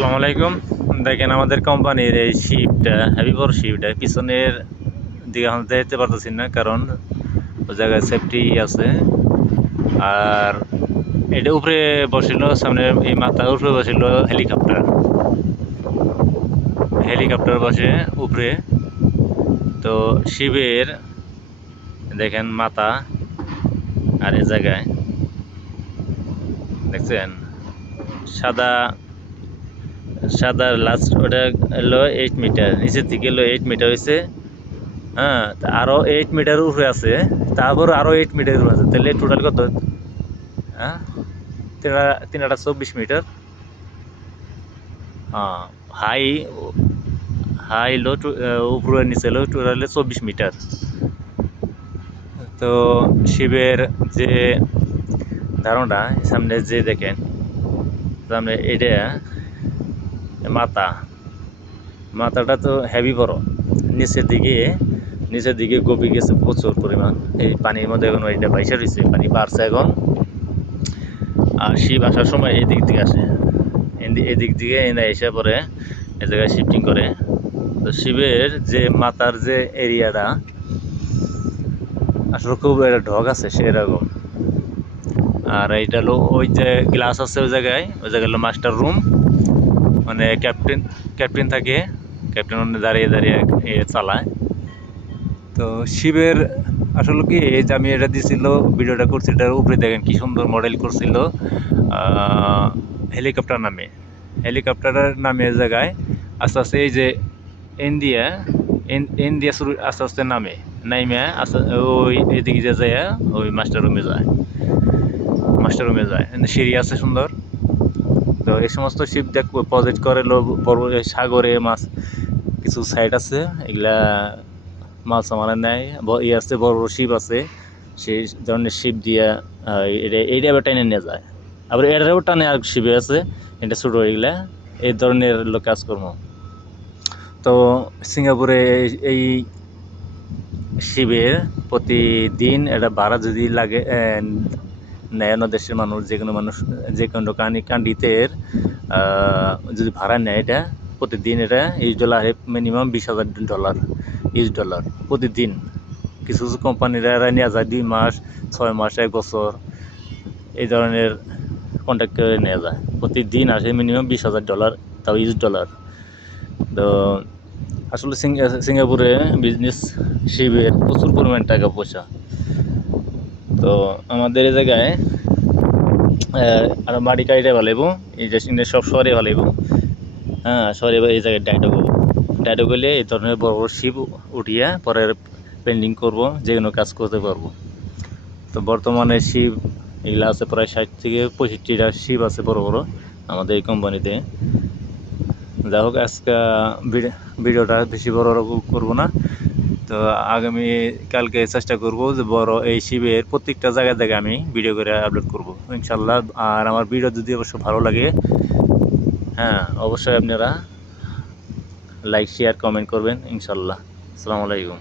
আসসালামু আলাইকুম। দেখেন আমাদের কোম্পানির এই শিপটা হেভি বড় শিপটা পিছনের দিকে এখন যেতে পারতেছি না, কারণ ওই জায়গায় সেফটি আছে। আর এটা উপরে বসিল, সামনে এই মাথার উপরে বসিল হেলিকপ্টার। হেলিকপ্টার বসে উপরে। তো শিবের দেখেন মাথা, আর এই জায়গায় দেখছেন সাদা সাদা লাস্ট, ওটা হলো 8 মিটার, নিচের দিকে হলো 8 মিটার হয়েছে। হ্যাঁ, আরো 8 মিটার উপরে আছে, তারপর আরো 8 মিটার উপরে আছে, তাহলে টোটাল কত? হ্যাঁ, 324 মিটার। হ্যাঁ, হাই হাই লো উপরে নিচে লো টোটালে 24 মিটার। তো শিবের যে ধারণা সামনে যে দেখেন, সামনে এটা মাথাটা তো হেভি বড়। নিচের দিকে গভীর গেছে প্রচুর পরিমাণ। এই পানির মধ্যে এখন এটা বাইসা রয়েছে, পানি বাড়ছে এখন। আর শিপ আসার সময় এদিক দিকে আসে, এদিক দিকে এনে এসে পরে এ জায়গায় শিফটিং করে। তো শিবের যে মাথার যে এরিয়াটা আসলে খুব একটা ঢক আছে সেরকম। আর এইটা হলো ওই যে গ্লাস আছে ওই জায়গায় হলো মাস্টার রুম, মানে ক্যাপ্টেন থাকে। ক্যাপ্টেন দাঁড়িয়ে দাঁড়িয়ে চালায়। তো শিবের আসলে কি, এই যে আমি এটা দিছিল ভিডিওটা করছি, এটার উপরে দেখেন কি সুন্দর মডেল করছিল হেলিকপ্টার নামে। হেলিকপ্টারের নামে জায়গায় আস্তে আস্তে এই যে ইন্ডিয়া ইন্ডিয়া শুরু আস্তে আস্তে নামে আস্তে ওই এদিকে যে যায় ওই মাস্টার রুমে যায় সিঁড়ি আছে সুন্দর। তো এই সমস্ত শিপ দেখ প্রজেক্ট করে বড় সাগরে মাছ কিছু সাইট আছে, এগুলা মাছ আমার নেয়। আছে বড় বড় শিপ আছে, সেই ধরনের শিপ দিয়া এইটা আবার টাইনে নিয়ে যায়। আবার এটাও টানে আর শিপে আছে, এটা ছোটো এগুলা এই ধরনের কাজকর্ম। তো সিঙ্গাপুরে এই শিবের প্রতিদিন এটা ভাড়া যদি লাগে নেয় অন্য দেশের মানুষ, যে কোনো কান্ট্রিতে যদি ভাড়া নেয়, এটা প্রতিদিন এটা $20, মিনিমাম $20,000 $20 প্রতিদিন। কিছু কিছু কোম্পানিরা নিয়ে যায় 2 মাস, 6 মাস, 1 বছর, এই ধরনের কন্ট্যাক্ট করে নিয়ে যায়। প্রতিদিন আসে মিনিমাম $20,000, তাও $20। তো আসলে সিঙ্গাপুরে বিজনেস শিবের প্রচুর পরিমাণ টাকা পয়সা। তো আমাদের এই জায়গায় আর বাড়ি গাড়িটা ভালো, এই যে সব শহরে ভালো। হ্যাঁ, শহরে এই জায়গায় ডাইরেক্ট হলে এই ধরনের বড় বড় শিপ উঠিয়া পরে পেন্ডিং করব, যে কোনো কাজ করতে পারবো। তো বর্তমানে শিপ এগুলো আছে প্রায় 60 থেকে 65টা শিপ আছে বড় বড় আমাদের এই কোম্পানিতে। যাই হোক, আজকে ভিডিওটা বেশি বড় করবো না। তো আগামী কালকে চেষ্টা করব যে বড় এই শিবের প্রত্যেকটা জায়গায় আমি ভিডিও করে আপলোড করব ইনশাল্লাহ। আর আমার ভিডিও যদি অবশ্য ভালো লাগে, হ্যাঁ অবশ্যই আপনারা লাইক শেয়ার কমেন্ট করবেন ইনশাল্লাহ। আসসালামু আলাইকুম।